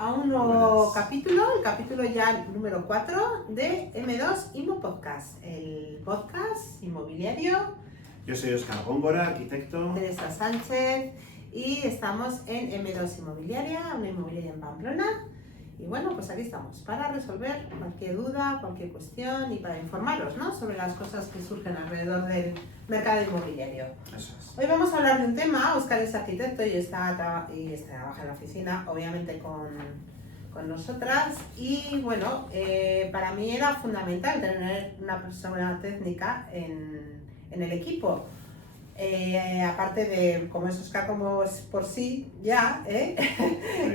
a un nuevo capítulo, el capítulo ya número 4 de M2 Inmo Podcast, el podcast inmobiliario. Yo soy Óscar Góngora, arquitecto. Teresa Sánchez, y estamos en M2 Inmobiliaria, una inmobiliaria en Pamplona. Y bueno, pues aquí estamos para resolver cualquier duda, cualquier cuestión y para informaros, ¿no?, sobre las cosas que surgen alrededor del mercado inmobiliario. Eso es. Hoy vamos a hablar de un tema. Óscar es arquitecto y trabaja en la oficina, obviamente con nosotras. Y bueno, para mí era fundamental tener una persona técnica en el equipo. Aparte de, como es Óscar, como es por sí ya,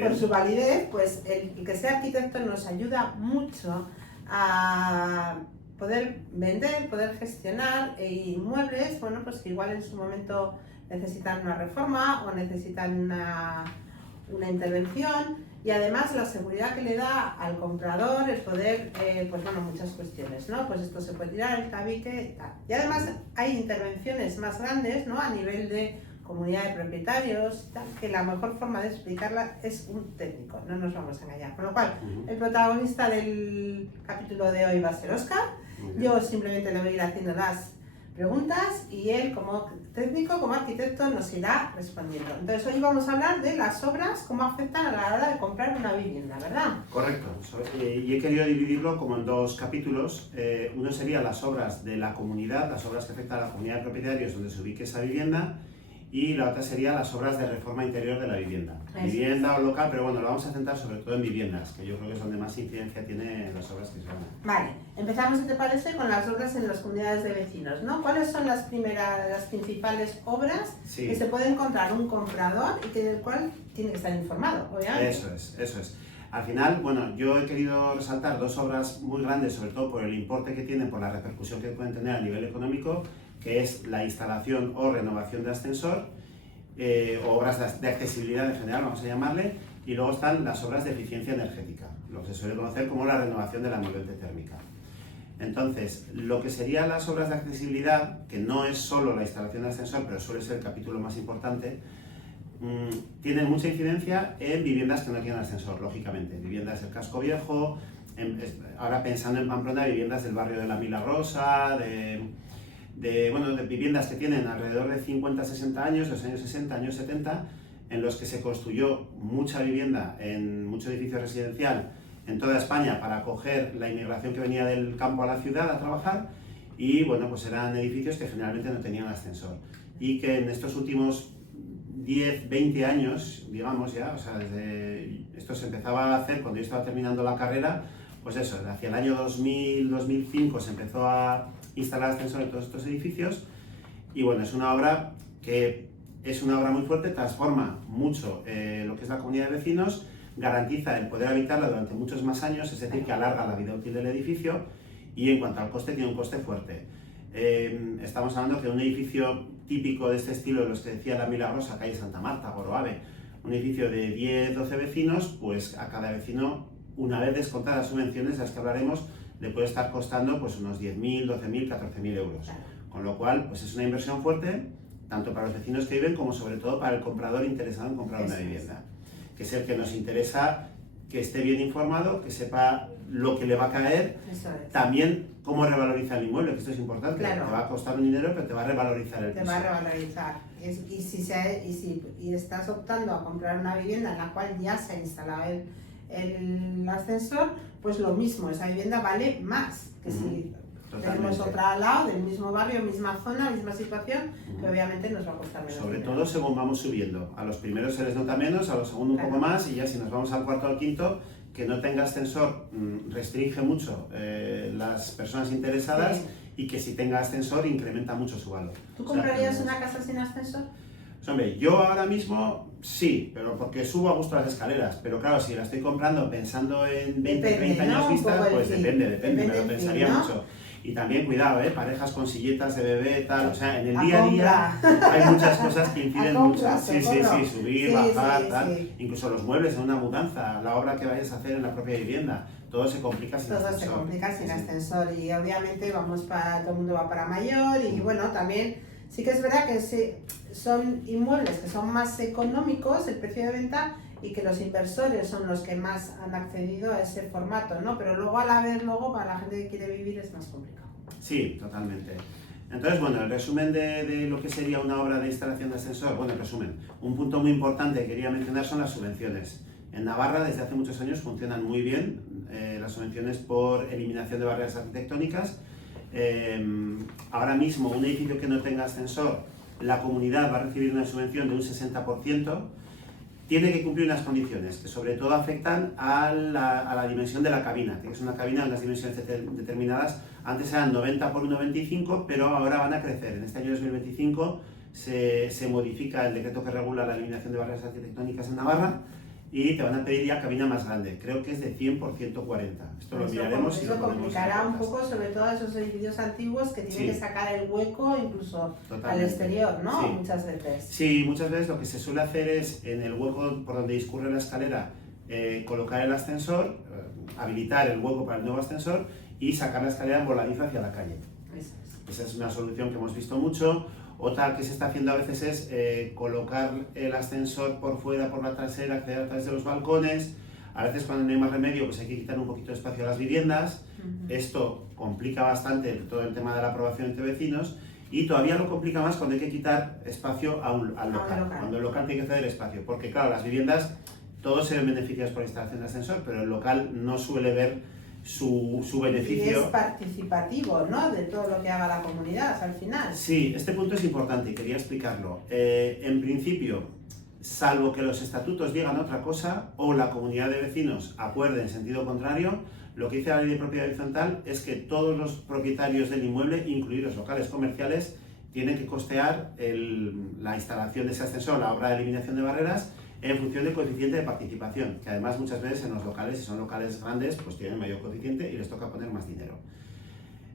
por su validez, pues el que sea arquitecto nos ayuda mucho a poder vender, poder gestionar inmuebles, bueno, pues que igual en su momento necesitan una reforma o necesitan una intervención, y además la seguridad que le da al comprador el poder, pues bueno, muchas cuestiones, ¿no? Pues esto se puede tirar, el tabique y tal. Y además hay intervenciones más grandes, ¿no?, a nivel de comunidad de propietarios y tal, que la mejor forma de explicarla es un técnico, no nos vamos a engañar. Con lo cual, el protagonista del capítulo de hoy va a ser Óscar. Yo simplemente le voy a ir haciendo las preguntas y él, como técnico, como arquitecto, nos irá respondiendo. Entonces hoy vamos a hablar de las obras, cómo afectan a la hora de comprar una vivienda, ¿verdad? Correcto. Y he querido dividirlo como en dos capítulos. Uno sería las obras de la comunidad, las obras que afectan a la comunidad de propietarios donde se ubique esa vivienda, y la otra sería las obras de reforma interior de la vivienda. Vivienda o local, pero bueno, lo vamos a centrar sobre todo en viviendas, que yo creo que es donde más incidencia tienen las obras que se van. Vale, empezamos, si te parece, con las obras en las comunidades de vecinos, ¿no? ¿Cuáles son las principales obras que se puede encontrar un comprador y del cual tiene que estar informado, obviamente? Eso es. Al final, bueno, yo he querido resaltar dos obras muy grandes, sobre todo por el importe que tienen, por la repercusión que pueden tener a nivel económico, que es la instalación o renovación de ascensor, o obras de accesibilidad en general, vamos a llamarle, y luego están las obras de eficiencia energética, lo que se suele conocer como la renovación de la ambiente térmica. Entonces, lo que serían las obras de accesibilidad, que no es solo la instalación de ascensor, pero suele ser el capítulo más importante, tienen mucha incidencia en viviendas que no tienen ascensor, lógicamente, viviendas del casco viejo, ahora pensando en Pamplona, viviendas del barrio de la Milagrosa, de viviendas que tienen alrededor de 50-60 años, los años 60, años 70, en los que se construyó mucha vivienda en mucho edificio residencial en toda España para acoger la inmigración que venía del campo a la ciudad a trabajar, y bueno, pues eran edificios que generalmente no tenían ascensor, y que en estos últimos 10, 20 años, digamos ya, o sea, desde esto se empezaba a hacer cuando yo estaba terminando la carrera, pues eso, hacia el año 2000, 2005 se empezó a instalar ascensor en todos estos edificios, y bueno, es una obra muy fuerte, transforma mucho lo que es la comunidad de vecinos, garantiza el poder habitarla durante muchos más años, es decir, que alarga la vida útil del edificio, y en cuanto al coste, tiene un coste fuerte. Estamos hablando que un edificio típico de este estilo, de los que decía la Milagrosa, calle Santa Marta, Goroave, un edificio de 10-12 vecinos, pues a cada vecino, una vez descontadas las subvenciones de las que hablaremos, le puede estar costando pues unos 10.000, 12.000, 14.000 euros. Con lo cual, pues es una inversión fuerte, tanto para los vecinos que viven como sobre todo para el comprador interesado en comprar una vivienda, que es el que nos interesa que esté bien informado, que sepa lo que le va a caer, también cómo revaloriza el inmueble, que esto es importante. Claro. Te va a costar un dinero, pero te va a revalorizar el piso. Te va a revalorizar. Y si estás optando a comprar una vivienda en la cual ya se ha instalado el ascensor, pues lo mismo, esa vivienda vale más que si tenemos otra al lado, del mismo barrio, misma zona, misma situación, que obviamente nos va a costar menos. Sobre todo según vamos subiendo. A los primeros se les nota menos, a los segundos un poco más, y ya si nos vamos al cuarto o al quinto, que no tenga ascensor restringe mucho las personas interesadas, y que si tenga ascensor incrementa mucho su valor. ¿Tú comprarías una casa sin ascensor? Pues, hombre, yo ahora mismo sí, pero porque subo a gusto las escaleras, pero claro, si la estoy comprando pensando en 20, 30 años vista, pues depende, me lo pensaría mucho. Y también, cuidado, parejas con silletas de bebé, tal, o sea, en el día a día hay muchas cosas que inciden mucho. Sí, subir, bajar, tal. Incluso los muebles en una mudanza, la obra que vayas a hacer en la propia vivienda, todo se complica sin ascensor. Todo se complica sin ascensor, y obviamente todo el mundo va para mayor, y bueno, también sí que es verdad que son inmuebles que son más económicos, el precio de venta, y que los inversores son los que más han accedido a ese formato, ¿no? Pero luego a la vez, para la gente que quiere vivir es más complicado. Sí, totalmente. Entonces, bueno, el resumen de lo que sería una obra de instalación de ascensor, bueno, el resumen, un punto muy importante que quería mencionar son las subvenciones. En Navarra desde hace muchos años funcionan muy bien las subvenciones por eliminación de barreras arquitectónicas. Ahora mismo un edificio que no tenga ascensor, la comunidad va a recibir una subvención de un 60%. Tiene que cumplir unas condiciones que sobre todo afectan a la dimensión de la cabina. Tiene que ser una cabina de unas dimensiones determinadas. Antes eran 90 por 1,25, pero ahora van a crecer. En este año 2025 se modifica el decreto que regula la eliminación de barreras arquitectónicas en Navarra y te van a pedir ya cabina más grande. Creo que es de 100 por 140. Esto lo miraremos y lo Eso ponemos complicará un poco, sobre todo a esos edificios antiguos que tienen que sacar el hueco incluso al exterior, ¿no? Sí. Muchas veces. Sí, muchas veces lo que se suele hacer es en el hueco por donde discurre la escalera colocar el ascensor, habilitar el hueco para el nuevo ascensor y sacar la escalera en voladizo hacia la calle. Esa es una solución que hemos visto mucho. Otra que se está haciendo a veces es colocar el ascensor por fuera, por la trasera, acceder a través de los balcones. A veces cuando no hay más remedio pues hay que quitar un poquito de espacio a las viviendas. Esto complica bastante todo el tema de la aprobación entre vecinos y todavía lo complica más cuando hay que quitar espacio al local. Cuando el local tiene que ceder espacio, porque claro, las viviendas todos se ven beneficiados por la instalación de ascensor, pero el local no suele ver su beneficio. Y es participativo, ¿no? De todo lo que haga la comunidad al final. Sí, este punto es importante y quería explicarlo. En principio, salvo que los estatutos digan otra cosa o la comunidad de vecinos acuerde en sentido contrario, lo que dice la ley de propiedad horizontal es que todos los propietarios del inmueble, incluidos locales comerciales, tienen que costear la instalación de ese ascensor, la obra de eliminación de barreras, en función del coeficiente de participación, que además muchas veces en los locales, si son locales grandes, pues tienen mayor coeficiente y les toca poner más dinero.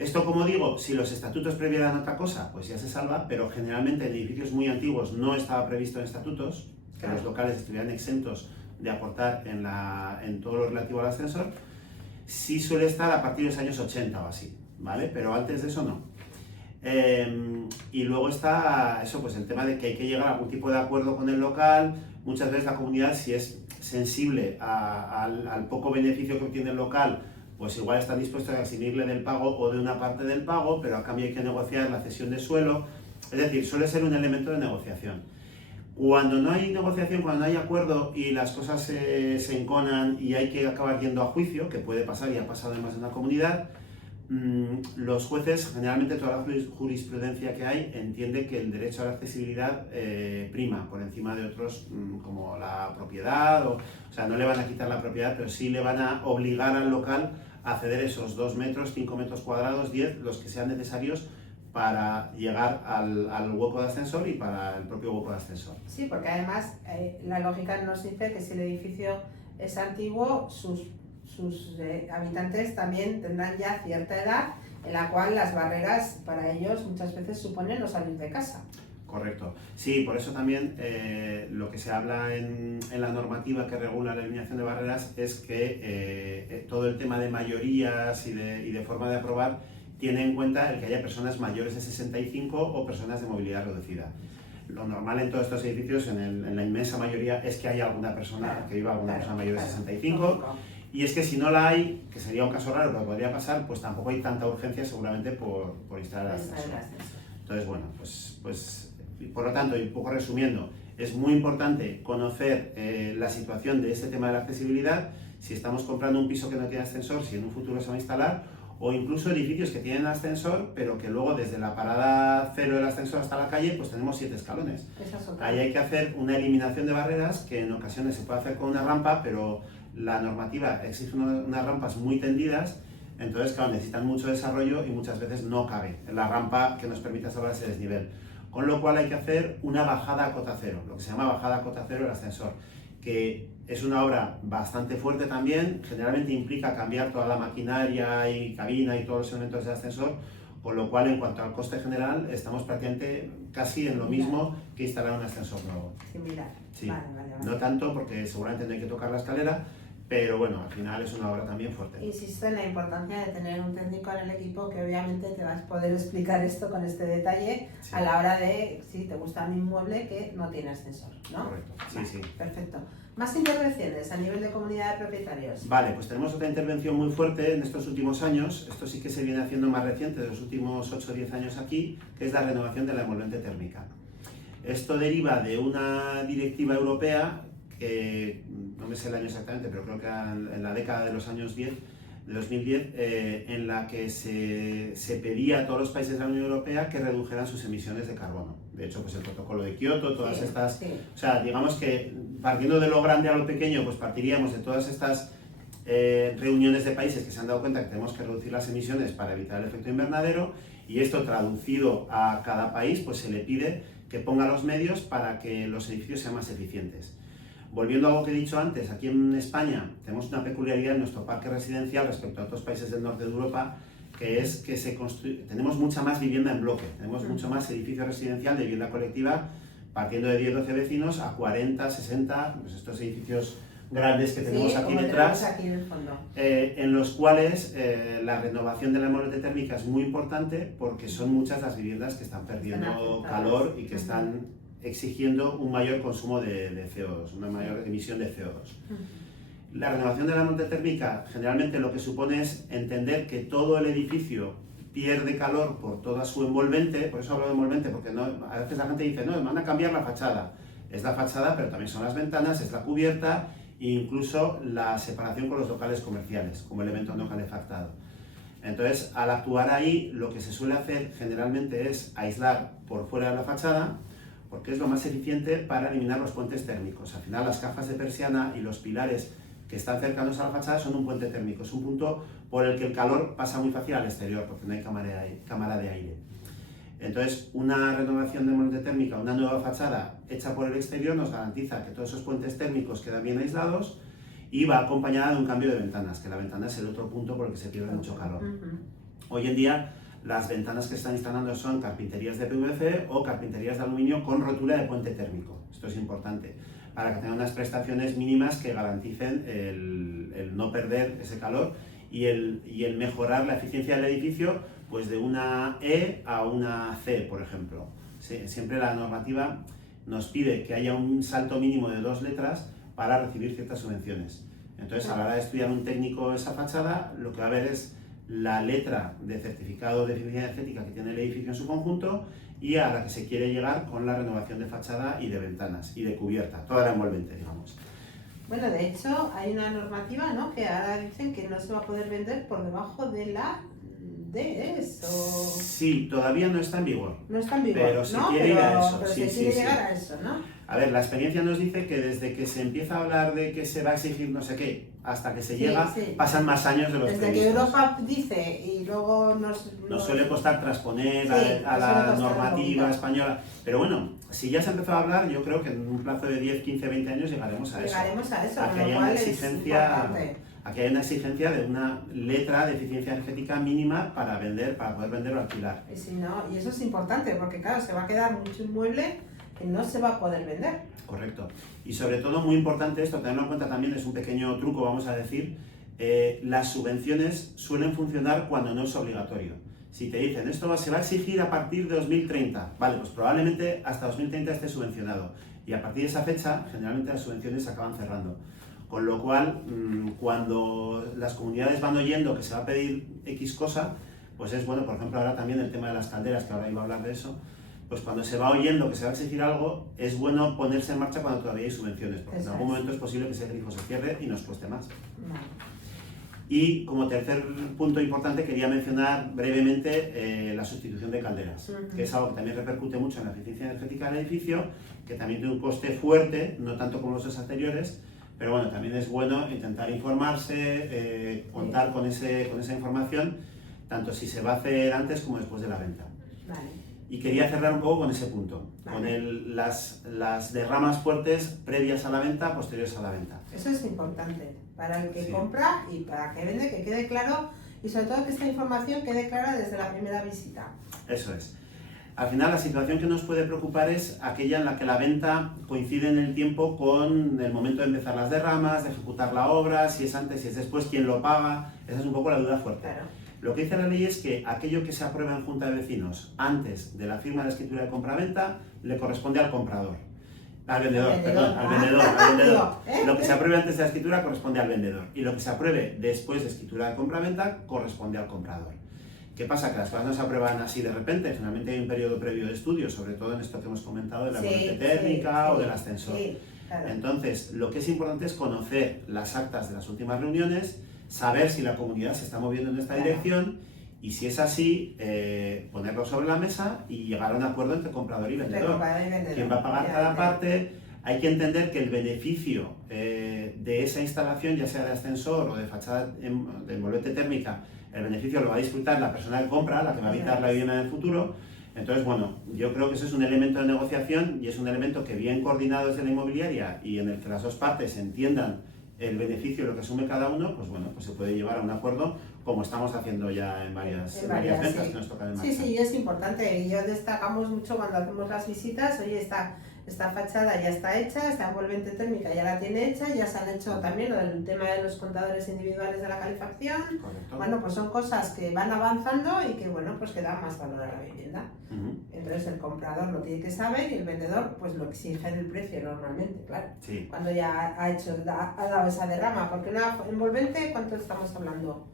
Esto, como digo, si los estatutos previeran otra cosa, pues ya se salva, pero generalmente en edificios muy antiguos no estaba previsto en estatutos que los locales estuvieran exentos de aportar en todo lo relativo al ascensor. Sí suele estar a partir de los años 80 o así, ¿vale? Pero antes de eso no. Y luego está eso, pues el tema de que hay que llegar a algún tipo de acuerdo con el local. Muchas veces la comunidad, si es sensible al poco beneficio que obtiene el local, pues igual están dispuestos a eximirle del pago o de una parte del pago, pero a cambio hay que negociar la cesión de suelo. Es decir, suele ser un elemento de negociación. Cuando no hay negociación, cuando no hay acuerdo y las cosas se enconan y hay que acabar yendo a juicio, que puede pasar y ha pasado además en la comunidad, los jueces, generalmente toda la jurisprudencia que hay, entiende que el derecho a la accesibilidad prima por encima de otros como la propiedad, o sea, no le van a quitar la propiedad, pero sí le van a obligar al local a ceder esos 2 metros, 5 metros cuadrados, 10, los que sean necesarios para llegar al hueco de ascensor y para el propio hueco de ascensor. Sí, porque además la lógica nos dice que si el edificio es antiguo, sus habitantes también tendrán ya cierta edad en la cual las barreras para ellos muchas veces suponen no salir de casa. Correcto. Sí, por eso también lo que se habla en la normativa que regula la eliminación de barreras es que todo el tema de mayorías y de forma de aprobar tiene en cuenta el que haya personas mayores de 65 o personas de movilidad reducida. Lo normal en todos estos edificios, en la inmensa mayoría, es que haya alguna persona que viva persona mayor de 65. Y es que si no la hay, que sería un caso raro, pero podría pasar, pues tampoco hay tanta urgencia seguramente por instalar el ascensor. Entonces, bueno, pues por lo tanto, y un poco resumiendo, es muy importante conocer la situación de este tema de la accesibilidad, si estamos comprando un piso que no tiene ascensor, si en un futuro se va a instalar, o incluso edificios que tienen ascensor, pero que luego desde la parada cero del ascensor hasta la calle, pues tenemos 7 escalones. Ahí hay que hacer una eliminación de barreras, que en ocasiones se puede hacer con una rampa, pero la normativa exige unas rampas muy tendidas, entonces claro, necesitan mucho desarrollo y muchas veces no cabe en la rampa que nos permita salvar ese desnivel. Con lo cual hay que hacer una bajada a cota cero, lo que se llama bajada a cota cero del ascensor, que es una obra bastante fuerte también, generalmente implica cambiar toda la maquinaria y cabina y todos los elementos del ascensor, con lo cual en cuanto al coste general estamos prácticamente casi en lo mismo que instalar un ascensor nuevo. Similar. Sí. Vale. No tanto porque seguramente no hay que tocar la escalera, pero bueno, al final es una obra también fuerte. Insisto en la importancia de tener un técnico en el equipo que obviamente te vas a poder explicar esto con este detalle a la hora de, si te gusta un inmueble que no tiene ascensor, ¿no? Correcto, sí, vale, sí. Perfecto. Más intervenciones a nivel de comunidad de propietarios. Vale, pues tenemos otra intervención muy fuerte en estos últimos años, esto sí que se viene haciendo más reciente, de los últimos 8 o 10 años aquí, que es la renovación de la envolvente térmica. Esto deriva de una directiva europea que, no me sé el año exactamente, pero creo que en la década de los años 10, de 2010, en la que se pedía a todos los países de la Unión Europea que redujeran sus emisiones de carbono. De hecho, pues el protocolo de Kioto, todas estas... O sea, digamos que partiendo de lo grande a lo pequeño, pues partiríamos de todas estas reuniones de países que se han dado cuenta que tenemos que reducir las emisiones para evitar el efecto invernadero, y esto traducido a cada país, pues se le pide que ponga los medios para que los edificios sean más eficientes. Volviendo a algo que he dicho antes, aquí en España tenemos una peculiaridad en nuestro parque residencial respecto a otros países del norte de Europa, que es que tenemos mucha más vivienda en bloque, tenemos mucho más edificio residencial de vivienda colectiva, partiendo de 10-12 vecinos a 40, 60, pues estos edificios grandes que tenemos aquí detrás, aquí en el fondo. En los cuales la renovación de la envolvente térmica es muy importante porque son muchas las viviendas que están perdiendo calor y que están exigiendo un mayor consumo de CO2, una mayor emisión de CO2. La renovación de la envolvente térmica generalmente lo que supone es entender que todo el edificio pierde calor por toda su envolvente, por eso hablo de envolvente, porque a veces la gente dice, no, van a cambiar la fachada. Es la fachada, pero también son las ventanas, es la cubierta e incluso la separación con los locales comerciales, como elemento no calefactado. Entonces, al actuar ahí, lo que se suele hacer generalmente es aislar por fuera de la fachada, porque es lo más eficiente para eliminar los puentes térmicos. Al final, las cajas de persiana y los pilares que están cercanos a la fachada son un puente térmico, es un punto por el que el calor pasa muy fácil al exterior, porque no hay cámara de aire. Entonces, una renovación de envolvente térmica, una nueva fachada hecha por el exterior, nos garantiza que todos esos puentes térmicos quedan bien aislados y va acompañada de un cambio de ventanas, que la ventana es el otro punto por el que se pierde mucho calor. Hoy en día, las ventanas que se están instalando son carpinterías de PVC o carpinterías de aluminio con rotura de puente térmico. Esto es importante, para que tengan unas prestaciones mínimas que garanticen el no perder ese calor y el mejorar la eficiencia del edificio, pues de una E a una C, por ejemplo. Siempre la normativa nos pide que haya un salto mínimo de 2 letras para recibir ciertas subvenciones. Entonces, a la hora de estudiar un técnico esa fachada, lo que va a ver es la letra de certificado de eficiencia energética que tiene el edificio en su conjunto y a la que se quiere llegar con la renovación de fachada y de ventanas y de cubierta, toda la envolvente, digamos. Bueno, de hecho, hay una normativa, ¿no?, que ahora dicen que no se va a poder vender por debajo de la DS o... Sí, todavía no está en vigor. No está en vigor, pero se ¿no? quiere ir a eso. Pero Sí, se quiere sí, llegar a eso, ¿no? A ver, la experiencia nos dice que desde que se empieza a hablar de que se va a exigir no sé qué, hasta que se llega, pasan más años de los desde previstos. que Europa dice y luego nos suele costar transponer a la normativa española. Pero bueno, si ya se empezó a hablar, yo creo que en un plazo de 10, 15, 20 años llegaremos a eso. Llegaremos a eso, a que haya una exigencia de una letra de eficiencia energética mínima para poder vender o alquilar. Y si no, y eso es importante, porque claro, se va a quedar mucho inmueble que no se va a poder vender. Correcto. Y sobre todo, muy importante esto, tenerlo en cuenta también, es un pequeño truco, vamos a decir, las subvenciones suelen funcionar cuando no es obligatorio. Si te dicen, esto se va a exigir a partir de 2030, vale, pues probablemente hasta 2030 esté subvencionado. Y a partir de esa fecha, generalmente las subvenciones se acaban cerrando. Con lo cual, cuando las comunidades van oyendo que se va a pedir X cosa, pues es bueno, por ejemplo, ahora también el tema de las calderas, que ahora iba a hablar de eso, pues cuando se va oyendo que se va a exigir algo, es bueno ponerse en marcha cuando todavía hay subvenciones, porque en algún momento es posible que ese grifo se cierre y nos cueste más. Y como tercer punto importante quería mencionar brevemente la sustitución de calderas, que es algo que también repercute mucho en la eficiencia energética del edificio, que también tiene un coste fuerte, no tanto como los dos anteriores, pero bueno, también es bueno intentar informarse, contar con esa información, tanto si se va a hacer antes como después de la venta. Y quería cerrar un poco con ese punto, con las derramas fuertes previas a la venta, posteriores a la venta. Eso es importante, para el que compra y para que vende, que quede claro, y sobre todo que esta información quede clara desde la primera visita. Eso es. Al final, la situación que nos puede preocupar es aquella en la que la venta coincide en el tiempo con el momento de empezar las derramas, de ejecutar la obra, si es antes, si es después, quién lo paga. Esa es un poco la duda fuerte. Claro. Lo que dice la ley es que aquello que se aprueba en Junta de Vecinos antes de la firma de la escritura de compraventa le corresponde al comprador. Al vendedor, perdón, al vendedor. Lo que se apruebe antes de la escritura corresponde al vendedor y lo que se apruebe después de escritura de compra-venta corresponde al comprador. ¿Qué pasa? Que las cosas no se aprueban así de repente, finalmente hay un periodo previo de estudio, sobre todo en esto que hemos comentado de la envolvente térmica o del ascensor. Claro. Entonces, lo que es importante es conocer las actas de las últimas reuniones, saber si la comunidad se está moviendo en esta dirección y si es así, ponerlo sobre la mesa y llegar a un acuerdo entre comprador y vendedor. ¿Quién va a pagar cada parte? Hay que entender que el beneficio de esa instalación, ya sea de ascensor o de fachada de envolvente térmica, el beneficio lo va a disfrutar la persona que compra, la que va a habitar la vivienda en el futuro. Entonces, bueno, yo creo que eso es un elemento de negociación y es un elemento que bien coordinado desde la inmobiliaria y en el que las dos partes entiendan el beneficio de lo que asume cada uno, pues bueno, pues se puede llevar a un acuerdo como estamos haciendo ya en varias ventas que nos tocan en marcha. Sí, es importante y yo destacamos mucho cuando hacemos las visitas, oye, esta fachada ya está hecha, esta envolvente térmica ya la tiene hecha, ya se han hecho también el tema de los contadores individuales de la calefacción. Correcto. Bueno, pues son cosas que van avanzando y que bueno, pues que dan más valor a la vivienda. Entonces el comprador lo tiene que saber y el vendedor pues lo exige en el precio normalmente, claro. Sí. Cuando ya ha dado esa derrama, porque una envolvente, ¿cuánto estamos hablando?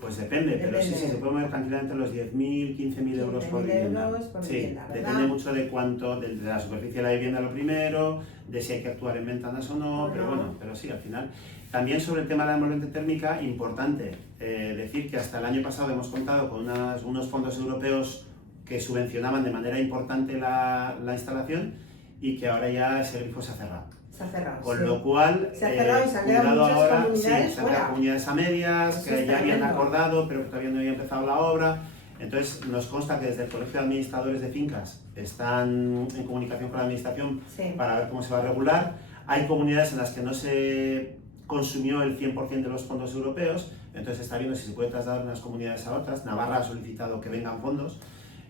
Pues depende, pero sí, se puede mover tranquilamente los 10.000, 15.000 euros por vivienda. Vivienda, depende mucho de cuánto, de la superficie de la vivienda lo primero, de si hay que actuar en ventanas o no, pero bueno, pero sí, al final. También sobre el tema de la envolvente térmica, importante decir que hasta el año pasado hemos contado con unos fondos europeos que subvencionaban de manera importante la instalación y que ahora ya ese grifo se ha cerrado. Se ha cerrado. Con lo cual, se ha cerrado y se han quedado muchas ahora, comunidades se han quedado comunidades a medias, eso que ya habían acordado, pero que todavía no había empezado la obra. Entonces, nos consta que desde el Colegio de Administradores de Fincas están en comunicación con la Administración para ver cómo se va a regular. Hay comunidades en las que no se consumió el 100% de los fondos europeos, entonces está viendo si se puede trasladar unas comunidades a otras. Navarra ha solicitado que vengan fondos.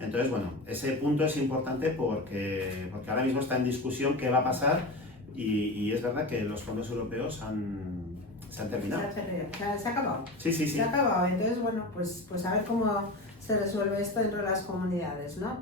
Entonces, bueno, ese punto es importante porque ahora mismo está en discusión qué va a pasar. Y es verdad que los fondos europeos se han terminado. Se ha acabado. Sí. Se ha acabado. Entonces, bueno, pues a ver cómo se resuelve esto dentro de las comunidades, ¿no?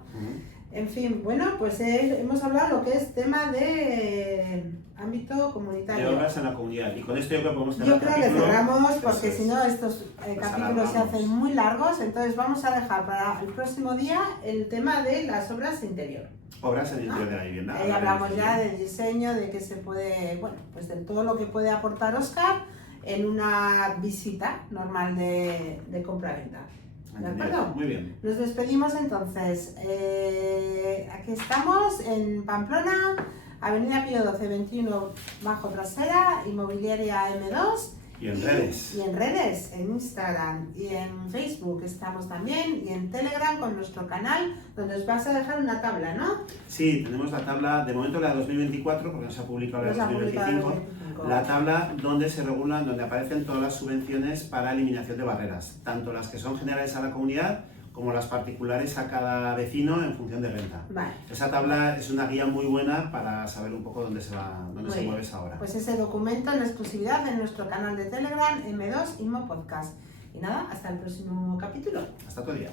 En fin, bueno, pues hemos hablado de lo que es tema de ámbito comunitario. De obras en la comunidad. Y con esto yo creo que podemos cerrar Yo creo que cerramos porque si no estos capítulos se hacen muy largos, entonces vamos a dejar para el próximo día el tema de las obras interior. Obras en el interior de la vivienda. Ahí hablamos ya del diseño, de que se puede, bueno, pues de todo lo que puede aportar Óscar en una visita normal de compra-venta. ¿De acuerdo? Muy bien. Nos despedimos entonces. Aquí estamos en Pamplona, Avenida Pío 12, 21 Bajo Trasera, Inmobiliaria M2. Y en redes. Y en redes, en Instagram y en Facebook estamos también, y en Telegram con nuestro canal, donde os vas a dejar una tabla, ¿no? Sí, tenemos la tabla, de momento la de 2024, porque no se ha publicado la de 2025, la tabla donde se regulan, donde aparecen todas las subvenciones para eliminación de barreras, tanto las que son generales a la comunidad, como las particulares a cada vecino en función de renta. Vale. Esa tabla es una guía muy buena para saber un poco dónde se mueve esa obra. Pues ese documento en exclusividad en nuestro canal de Telegram, M2 Inmo Podcast. Y nada, hasta el próximo capítulo. Hasta otro día.